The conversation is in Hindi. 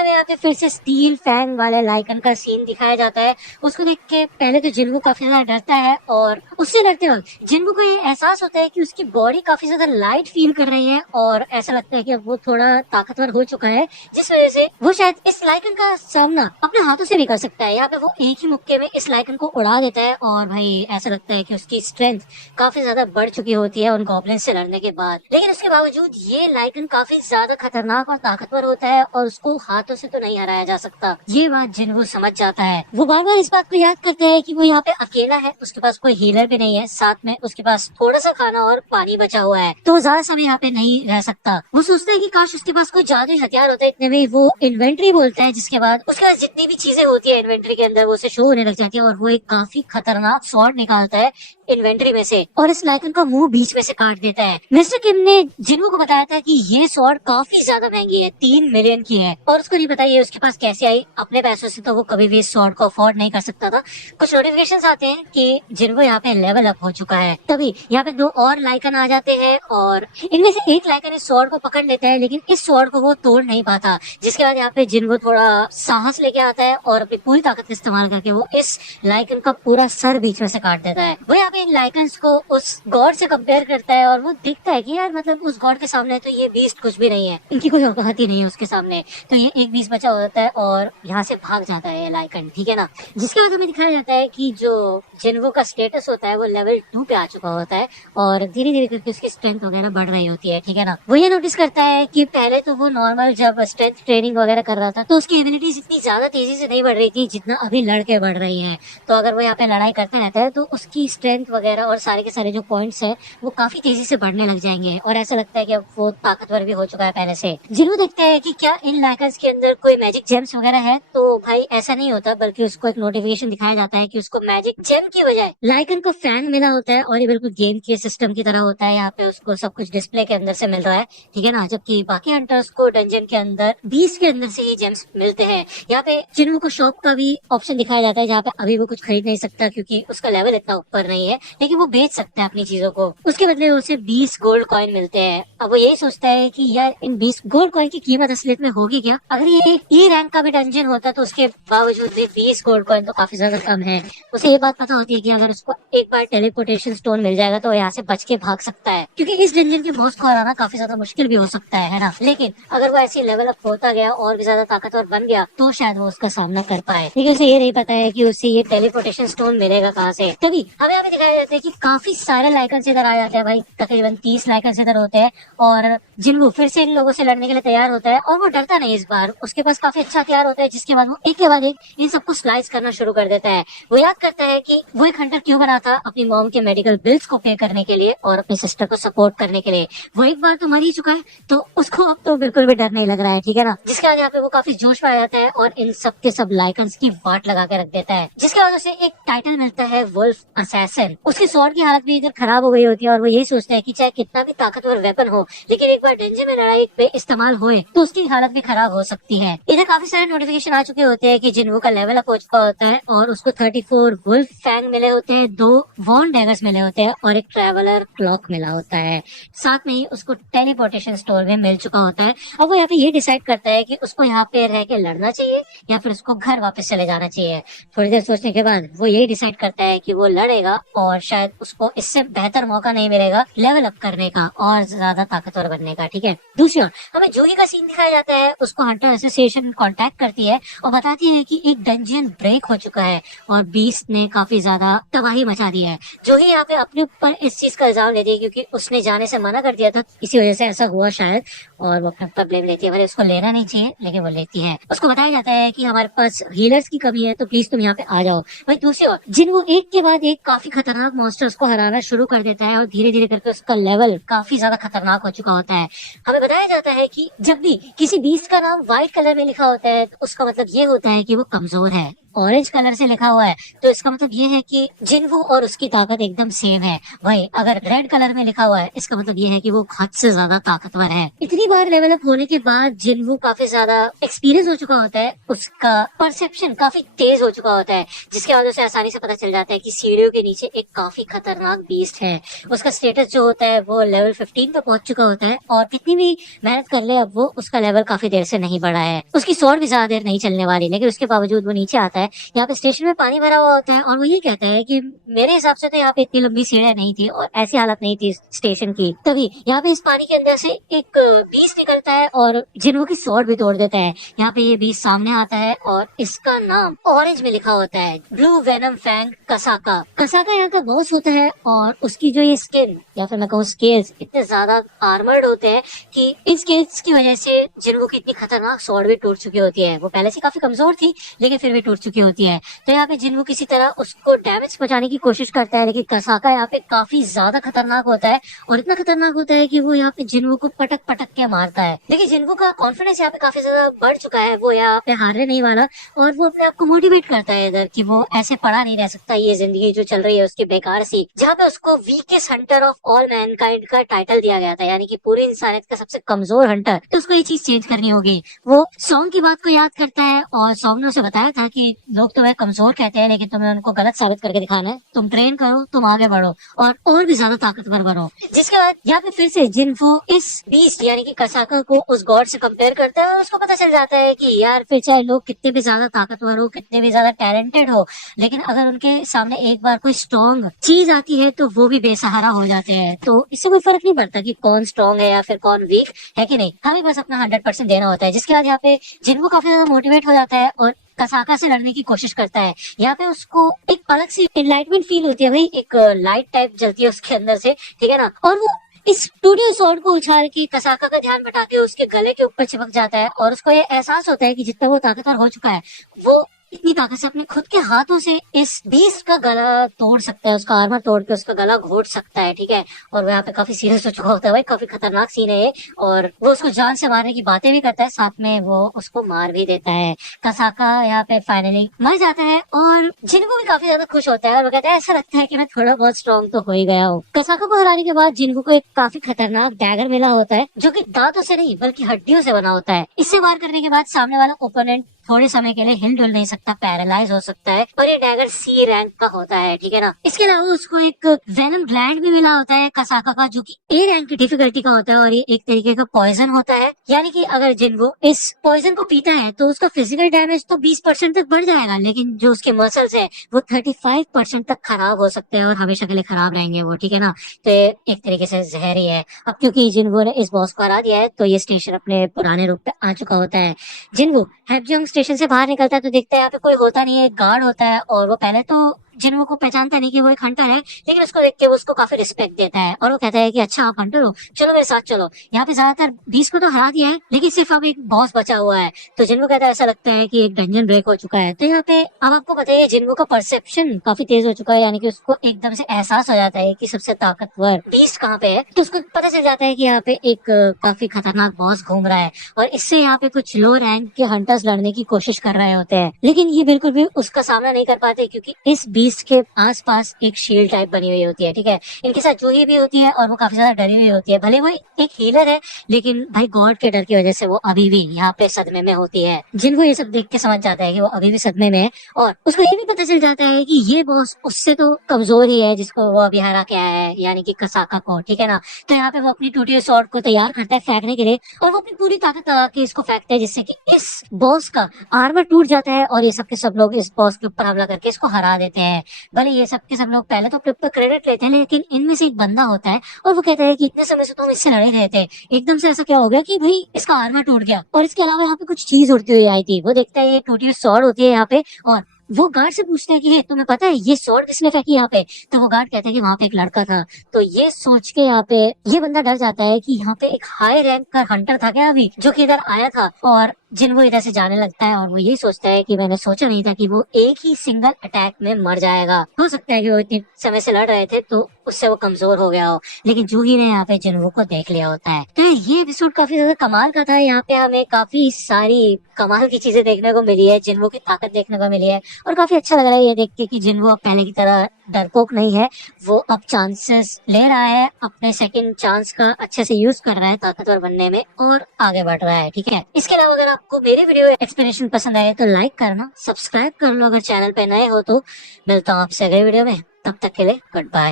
हमें यहाँ पे फिर से स्टील फैंग वाले लाइकन का सीन दिखाया जाता है। उसको देख के पहले तो जिन्वो काफी ज्यादा डरता है और उससे डरते वक्त जिन्वो को ये एहसास होता है कि उसकी बॉडी काफी ज्यादा लाइट फील कर रही है और ऐसा लगता है कि अब वो थोड़ा ताकतवर हो चुका है, जिस वजह से वो शायद इस लाइकन का सामना अपने हाथों से भी कर सकता है। यहाँ पे वो एक ही मुक्के में इस लाइकन को उड़ा देता है और भाई ऐसा लगता है कि उसकी स्ट्रेंथ काफी ज्यादा बढ़ चुकी होती है उन गॉब्लिन से लड़ने के बाद। लेकिन उसके बावजूद ये लाइकन काफी ज्यादा खतरनाक और ताकतवर होता है और उसको हाथों से तो नहीं हराया जा सकता। ये बात जिन्वो समझ जाता है। वो बार बार इस बात को याद करते हैं कि वो यहाँ पे अकेला है, उसके पास कोई हीलर भी नहीं है, साथ में उसके पास थोड़ा सा खाना और पानी बचा हुआ है, तो ज्यादा समय यहाँ पे नहीं रह सकता। वो सोचता है कि काश उसके पास कोई जादुई हथियार होता है। इतने में वो इन्वेंट्री बोलता है, जिसके बाद उसके पास जितनी भी चीजें होती है इन्वेंट्री के अंदर वो उसे शो होने लग जाती है और वो एक काफी खतरनाक स्वॉर्ड निकालता है इन्वेंट्री में से और इस लाइकन का मुंह बीच में से काट देता है। मिस्टर किम ने जिन्वो को बताया था कि ये स्वॉर्ड काफी ज्यादा महंगी है, 3 मिलियन की है, और उसको नहीं पता ये उसके पास कैसे आई। अपने पैसों से तो वो कभी भी इस स्वॉर्ड को अफोर्ड नहीं कर सकता था। कुछ नोटिफिकेशंस आते हैं कि जिन्वो यहाँ पे लेवल अप हो चुका है। तभी यहाँ पे 2 और लाइकन आ जाते हैं और इनमें से एक लाइकन इस स्वॉर्ड को पकड़ लेता है, लेकिन इस स्वॉर्ड को वो तोड़ नहीं पाता। जिसके बाद यहाँ पे जिन्वो थोड़ा साहस लेके आता है और अपनी पूरी ताकत का इस्तेमाल करके वो इस लाइकन का पूरा सर बीच में से काट देता है। वो यहाँ पे इन लाइकन्स को उस गॉड से कंपेयर करता है और वो दिखता है कि यार मतलब उस गॉड के सामने तो ये बीस्ट कुछ भी नहीं है, इनकी कोई औकात ही नहीं है उसके सामने। तो ये एक बीस्ट बचा होता है और यहाँ से भाग जाता है ये लाइकन, ठीक है ना। जिसके बाद हमें दिखाया जाता है कि जो जिन्वो का स्टेटस होता है वो लेवल 2 पे आ चुका होता है और धीरे धीरे करके उसकी स्ट्रेंथ वगैरह बढ़ रही होती है, ठीक है ना। वो ये नोटिस करता है कि पहले तो वो नॉर्मल जब स्ट्रेंथ ट्रेनिंग वगैरह कर रहा था तो उसकी एबिलिटीज इतनी ज्यादा तेजी से नहीं बढ़ रही थी जितना अभी लड़के बढ़ रही है। तो अगर वो यहाँ पे लड़ाई करता रहता है तो उसकी स्ट्रेंथ वगैरह और सारे के सारे जो पॉइंट्स है वो काफी तेजी से बढ़ने लग जाएंगे और ऐसा लगता है कि अब वो ताकतवर भी हो चुका है पहले से। जिन्हों देखते हैं कि क्या इन लाइकन्स के अंदर कोई मैजिक जेम्स वगैरह है, तो भाई ऐसा नहीं होता, बल्कि उसको एक नोटिफिकेशन दिखाया जाता है कि उसको मैजिक जेम की बजाय लाइकन को फैंग मिला होता है और ये बिल्कुल गेम के सिस्टम की तरह होता है। यहाँ पे उसको सब कुछ डिस्प्ले के अंदर से मिल रहा है, ठीक है ना। जबकि बाकी हंटर्स को डंजन के अंदर 20 के अंदर से ही जेम्स मिलते हैं। यहाँ पे जिन्हों को शॉप का भी ऑप्शन दिखाया जाता है जहाँ पे अभी वो कुछ खरीद नहीं सकता क्योंकि उसका लेवल इतना ऊपर नहीं है, लेकिन वो बेच सकता है अपनी चीजों को। उसके बदले उसे 20 गोल्ड कॉइन मिलते हैं। अब वो यही सोचता है कि यार इन 20 गोल्ड कॉइन की कीमत असलियत में होगी क्या। अगर ये E रैंक का भी डंजन होता तो उसके बावजूद भी 20 गोल्ड कॉइन तो काफी ज्यादा कम है। उसे ये बात पता होती है कि अगर उसको एक बार टेलीपोर्टेशन स्टोन मिल जाएगा तो यहाँ से बच के भाग सकता है, क्योंकि इस डंजन के बॉस को हराना काफी ज्यादा मुश्किल भी हो सकता है ना। लेकिन अगर वो ऐसी लेवल अप होता गया और भी ज्यादा ताकतवर बन गया तो शायद वो उसका सामना कर पाए, लेकिन उसे ये नहीं पता है कि उसे ये टेलीपोर्टेशन स्टोन मिलेगा कहाँ से। तभी हमें यहाँ पे दिखाया जाता है कि काफी सारे लाइकन इधर आ जाते हैं भाई, तकरीबन 30 लाइकन इधर होते हैं और जिन्वो फिर से इन लोगों से लड़ने के लिए तैयार होता है और वो डरता नहीं इस बार। उसके पास काफी अच्छा हथियार होता है, जिसके बाद वो एक के बाद एक इन सबको स्लाइस करना शुरू कर देता है। वो याद करता है कि वो एक हंटर क्यों बना था, अपनी मॉम के मेडिकल बिल्स को पे करने के लिए और अपनी सिस्टर को सपोर्ट करने के लिए। वो एक बार तो मर ही चुका है तो उसको अब तो बिल्कुल भी डर नहीं लग रहा है, ठीक है ना। जिसके बाद यहाँ पे वो काफी जोश में आ जाता है और इन सब के सब लाइकन्स की वाट लगा के रख देता है, जिसके बाद उसे एक टाइटल मिलता है वुल्फ असैसिन। उसकी स्वॉर्ड की हालत भी इधर खराब हो गई होती है और वो यही सोचता है कि चाहे कितना भी ताकतवर वेपन हो, लेकिन एक बार डेंजर में लड़ाई पे इस्तेमाल होए तो उसकी हालत भी खराब हो सकती है। इधर काफी सारे नोटिफिकेशन आ चुके होते हैं कि जिन्वो का लेवल अप हो चुका होता है और उसको 34 वुल्फ फैंग मिले होते हैं, 2 वॉन डैगर्स मिले होते हैं और एक ट्रैवलर क्लॉक मिला होता है। साथ में ही उसको टेलीपोर्टेशन स्टोर में मिल चुका होता है। अब वो यहाँ पे ये डिसाइड करता है कि उसको यहाँ पे रह के लड़ना चाहिए या फिर उसको घर वापस चले जाना चाहिए। थोड़ी देर सोचने के बाद वो यही डिसाइड करता है कि वो लड़ेगा और शायद उसको इससे बेहतर मौका नहीं मिलेगा लेवल अप करने का और ज्यादा ताकतवर बनने का, ठीक है। दूसरी ओर हमें जूही का सीन दिखाया जाता है। उसको हंटर एसोसिएशन कांटेक्ट करती है और बताती है कि एक डंजन ब्रेक हो चुका है और बीस्ट ने काफी ज्यादा तबाही मचा दी है। जूही यहाँ पे अपने ऊपर इस चीज का इल्जाम लेती है क्योंकि उसने जाने से मना कर दिया था, इसी वजह से ऐसा हुआ शायद, और वो अपने ऊपर ब्लेम लेती है। भले उसको लेना नहीं चाहिए लेकिन वो लेती है। उसको बताया जाता है कि हमारे पास हीलर्स की कमी है तो प्लीज तुम यहाँ पे आ जाओ। वही दूसरी ओर जिन्वो एक के बाद एक काफी खतरनाक मॉन्स्टर्स को हराना शुरू कर देता है और धीरे धीरे करके उसका लेवल काफी ज्यादा खतरनाक हो चुका होता है। हमें बताया जाता है कि जब भी किसी बीस्ट का नाम व्हाइट कलर में लिखा होता है तो उसका मतलब ये होता है कि वो कमजोर है। ऑरेंज कलर से लिखा हुआ है तो इसका मतलब ये है कि जिन्वो और उसकी ताकत एकदम सेम है। वही अगर रेड कलर में लिखा हुआ है इसका मतलब ये है कि वो हद से ज्यादा ताकतवर है। इतनी बार लेवल अप होने के बाद जिन्वो काफी ज्यादा एक्सपीरियंस हो चुका होता है, उसका परसेप्शन काफी तेज हो चुका होता है, जिसके बाद उसे आसानी से पता चल जाता है कि सीढ़ियों के नीचे एक काफी खतरनाक बीस्ट है। उसका स्टेटस जो होता है वो लेवल 15 पे पहुंच चुका होता है और कितनी भी मेहनत कर ले अब वो उसका लेवल काफी देर से नहीं बढ़ा है। उसकी स्वॉर्ड भी ज्यादा देर नहीं चलने वाली, लेकिन उसके बावजूद वो नीचे आता है। यहाँ पे स्टेशन में पानी भरा हुआ होता है और वो ये कहता है कि मेरे हिसाब से तो यहाँ पे इतनी लंबी सीढ़ियां नहीं थी और ऐसी हालत नहीं थी स्टेशन की। तभी यहाँ पे इस पानी के अंदर से एक बीस्ट निकलता है और जिन्हों की स्वॉर्ड भी तोड़ देता है। यहाँ पे ये बीस्ट सामने आता है और इसका नाम ऑरेंज में लिखा होता है, ब्लू वेनम फैंग कसाका। कसाका यहाँ का बॉस होता है और उसकी जो ये स्किन या फिर मैं कहूँ स्केल्स इतने ज्यादा आर्मर्ड होते हैं कि इन स्केल्स की वजह से जिन्हों की इतनी खतरनाक स्वॉर्ड भी टूट चुकी होती है। वो पहले से काफी कमजोर थी लेकिन फिर भी टूट चुकी होती है। तो यहाँ पे जिन्हों किसी तरह उसको डैमेज पहुंचाने की कोशिश करता है, लेकिन कसाका यहाँ पे काफी ज्यादा खतरनाक होता है और इतना खतरनाक होता है कि वो यहाँ पे जिन्हों को पटक पटक के मारता है। लेकिन जिन्हों का कॉन्फिडेंस यहाँ पे काफी ज्यादा बढ़ चुका है, वो यहाँ पे हारने नहीं वाला और वो अपने आप को मोटिवेट करता है इधर कि वो ऐसे पड़ा नहीं रह सकता, ये जिंदगी जो चल रही है उसकी बेकार सी। जहाँ पे उसको weakest Hunter of all Mankind का टाइटल दिया गया था, यानी कि पूरी इंसानियत का सबसे कमजोर हंटर। तो उसको ये चीज चेंज करनी होगी। वो सॉन्ग की बात को याद करता है और सॉन्ग ने उसे बताया था कि लोग तुम्हें कमजोर कहते हैं लेकिन तुम्हें उनको गलत साबित करके दिखाना है। तुम ट्रेन करो, तुम आगे बढ़ो और भी ज्यादा ताकतवर बनो। जिसके बाद यहाँ पे फिर से जिन्फो इस बीस्ट यानी कि कसाका को उस गॉड से कंपेयर करता है और उसको पता चल जाता है कि यार फिर चाहे लोग कितने भी ज्यादा ताकतवर हो, कितने भी ज्यादा टैलेंटेड हो, लेकिन अगर उनके सामने एक बार कोई स्ट्रॉन्ग चीज आती है तो वो भी बेसहारा हो जाते हैं। तो इससे कोई फर्क नहीं पड़ता कि कौन स्ट्रॉन्ग है या फिर कौन वीक है कि नहीं, हमें बस अपना 100% देना होता है। जिसके बाद यहाँ पे जिन्फो काफी ज्यादा मोटिवेट हो जाता है और कसाका से लड़ने की कोशिश करता है। यहाँ पे उसको एक अलग सी एनलाइटमेंट फील होती है, भाई एक लाइट टाइप जलती है उसके अंदर से, ठीक है ना। और वो इस टूटी स्वॉर्ड को उछाल के कसाका का ध्यान बटा के उसके गले के ऊपर चिपक जाता है और उसको ये एहसास होता है कि जितना वो ताकतवर हो चुका है वो इतनी ताकत से अपने खुद के हाथों से इस बीस्ट का गला तोड़ सकता है, उसका आर्मर तोड़ के उसका गला घोट सकता है, ठीक है। और वो यहाँ पे काफी सीरियस हो चुका होता है, भाई काफी खतरनाक सीन है ये। और वो उसको जान से मारने की बातें भी करता है, साथ में वो उसको मार भी देता है। कसाका यहाँ पे फाइनली मर जाता है और जिनको भी काफी ज्यादा खुश होता है और वो कहता है ऐसा लगता है कि मैं थोड़ा बहुत स्ट्रॉन्ग तो हो ही गया हूँ। कसाका को हराने के बाद जिनको को एक काफी खतरनाक डैगर मिला होता है जो कि दांतों से नहीं बल्कि हड्डियों से बना होता है। इससे वार करने के बाद सामने वाला ओपोनेंट थोड़े समय के लिए हिल डुल नहीं सकता, पैरालाइज हो सकता है और ये डैगर सी रैंक का होता है, ठीक है ना। इसके अलावा उसको एक वेनम ग्लैंड भी मिला होता है कसाका का, जो कि ए रैंक की डिफिकल्टी का होता है और ये एक तरीके का पॉइजन होता है। यानी कि अगर जिन्वो इस पॉइजन को पीता है तो उसका फिजिकल डैमेज तो 20% तक बढ़ जाएगा, लेकिन जो उसके मसल्स है वो 35% तक खराब हो सकते हैं और हमेशा के लिए खराब रहेंगे वो, ठीक है ना। तो ये एक तरीके से जहर ही है। अब क्योंकि जिन्वो ने इस बॉस को हरा दिया है तो ये स्टेशन अपने पुराने रूप पे आ चुका होता है। जिन्वो हैप्जोंग स्टेशन से बाहर निकलता है तो देखता है यहाँ पे कोई होता नहीं है, गार्ड होता है और वो पहले तो जिन्हों को पहचानता नहीं कि वो एक हंटर है, लेकिन उसको देख के वो उसको काफी रिस्पेक्ट देता है और वो कहता है कि अच्छा आप हंटर हो, चलो मेरे साथ चलो। यहाँ पे ज्यादातर 20 को तो हरा दिया है लेकिन सिर्फ अब एक बॉस बचा हुआ है। तो जिन्हों कहता है ऐसा लगता है कि एक डंजन ब्रेक हो चुका है। तो यहाँ पे अब आपको पता है जिन्हों का परसेप्शन काफी तेज हो चुका है, यानी कि उसको एकदम से एहसास हो जाता है कि सबसे ताकतवर बीस्ट कहाँ पे है। तो उसको पता चल जाता है कि यहाँ पे एक काफी खतरनाक बॉस घूम रहा है और इससे यहाँ पे कुछ लो रैंक के हंटर्स लड़ने की कोशिश कर रहे होते हैं, लेकिन ये बिल्कुल भी उसका सामना नहीं कर पाते क्योंकि इस बीस्ट के आसपास एक शील्ड टाइप बनी हुई होती है, ठीक है। इनके साथ जूही भी होती है और वो काफी ज्यादा डरी हुई होती है। भले वो एक हीलर है लेकिन भाई गॉड के डर की वजह से वो अभी भी यहाँ पे सदमे में होती है। जिनको ये सब देख के समझ जाता है कि वो अभी भी सदमे में है और उसको ये भी पता चल जाता है कि ये बॉस उससे तो कमजोर ही है जिसको वो अभी हरा के आया है, यानी कि कसाका को, ठीक है ना। तो यहाँ पे वो अपनी टूटी हुई स्वॉर्ड को तैयार करता है फेंकने के लिए और वो अपनी पूरी ताकत लगा के इसको फेंकता है, जिससे कि इस बॉस का आर्मर टूट जाता है और ये सब के सब लोग इस बॉस के ऊपर हमला करके इसको हरा देते हैं। भले ये सब के सब लोग पहले तो अपने ऊपर क्रेडिट लेते हैं, लेकिन इनमें से एक बंदा होता है और वो कहता है कि इतने समय से तो हम इससे लड़े रहे थे, एकदम से ऐसा क्या हो गया कि भाई इसका आर्मर टूट गया। और इसके अलावा यहाँ पे कुछ चीज उड़ती हुई आई थी, वो देखता है ये टूटी हुई स्वॉर्ड होती है यहाँ पे और वो गार्ड से पूछता है कि हे तुम्हें पता है ये स्वॉर्ड किसने फेंकी यहाँ पे। तो वो गार्ड कहता है कि वहाँ पे एक लड़का था। तो ये सोच के यहाँ पे ये बंदा डर जाता है कि यहाँ पे एक हाई रैंक का हंटर था क्या अभी जो कि इधर आया था और जिन्हों इधर से जाने लगता है और वो ये सोचता है कि मैंने सोचा नहीं था कि वो एक ही सिंगल अटैक में मर जाएगा। हो सकता है कि वो इतने समय से लड़ रहे थे तो उससे वो कमजोर हो गया हो, लेकिन जूही ने यहाँ पे जिन्हों को देख लिया होता है। तो ये एपिसोड काफी ज्यादा कमाल का था। यहाँ पे हमें काफी सारी कमाल की चीजें देखने को मिली है, जिन्हों की ताकत देखने को मिली है, और काफी अच्छा लग रहा है ये देख के कि जिन्हों अब पहले की तरह डरपोक नहीं है। वो अब चांसेस ले रहा है, अपने सेकंड चांस का अच्छे से यूज कर रहा है ताकतवर बनने में और आगे बढ़ रहा है। ठीक है, इसके अलावा अगर आपको मेरे वीडियो एक्सप्लेनेशन पसंद आए तो लाइक करना, सब्सक्राइब कर लो अगर चैनल पे नए हो तो। मिलता हूँ आपसे अगले वीडियो में, तब तक के लिए गुड बाय।